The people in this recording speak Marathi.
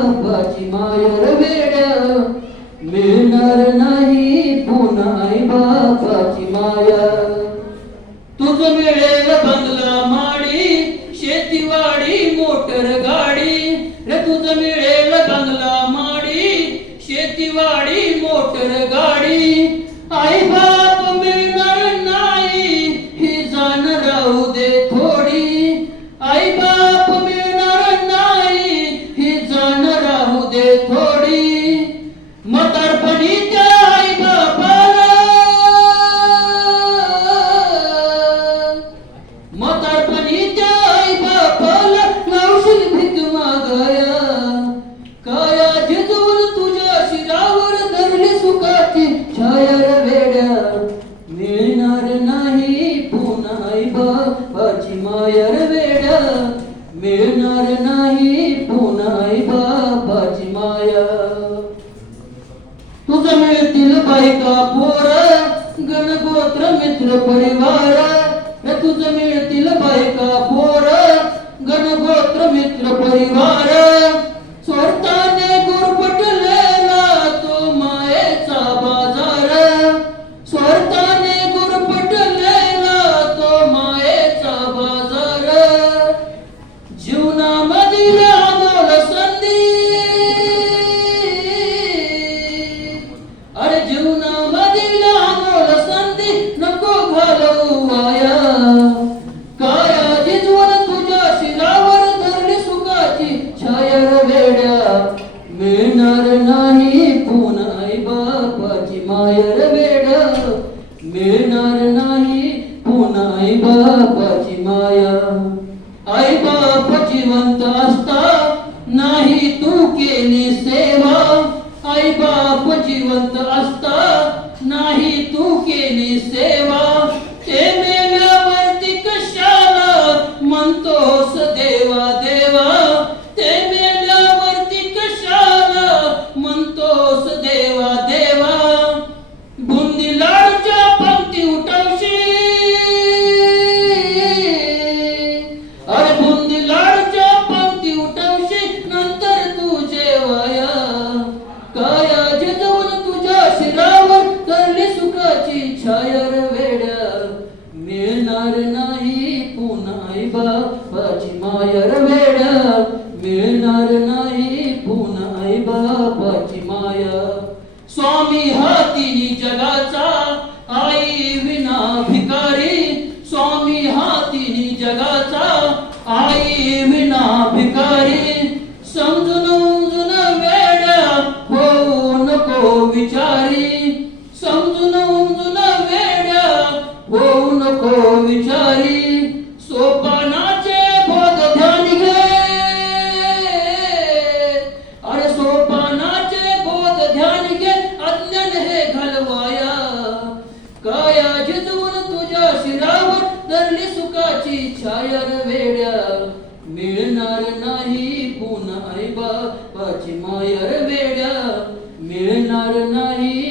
बाची मायर वेड. मिळणार नाही पुन्हा आई बापाची माया. तुझ मिळेल बंगला माडी शेतीवाडी मोटर गाडी. દે થોડી મતર બની बायका पोर गणगोत्र मित्र परिवार तुझ मिळतील बायका पोर गणगोत्र मित्र परिवार. तू केली सेवा आई बाप जिवंत असता नाही तू केली सेवा. मायर वेड मिळणार नाही पुन बाबाची माया. स्वामी हाती जगाचा आई विना भिकारी स्वामी हाती जगाचा आई विना भिकारी समजून उमजून वेड हो नको विचारी. समजून उमजून वेड हो नको विचारी. देवाची छाया वेड्या. मिळणार नाही पुन्हा आई बापाची मायर वेड्या. मिळणार नाही